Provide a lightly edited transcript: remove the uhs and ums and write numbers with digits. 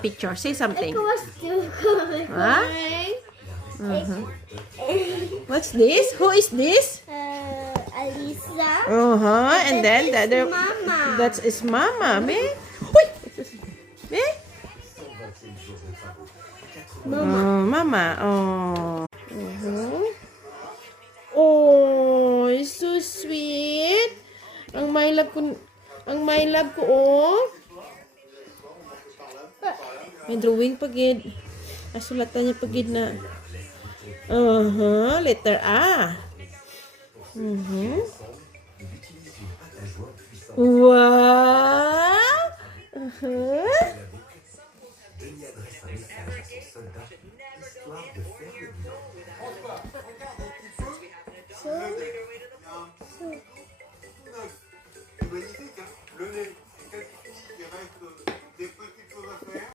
Picture. Say something. Ik was Huh? What's this? Who is this? Alisa. And then the other. Mama. That is Mama. Me? Uy! Me? Mama. Oh. Oh, it's so sweet. Ang my love ko, oh. May drawing pagid. Sulatan niya pagid na. Letter A. Wow. So,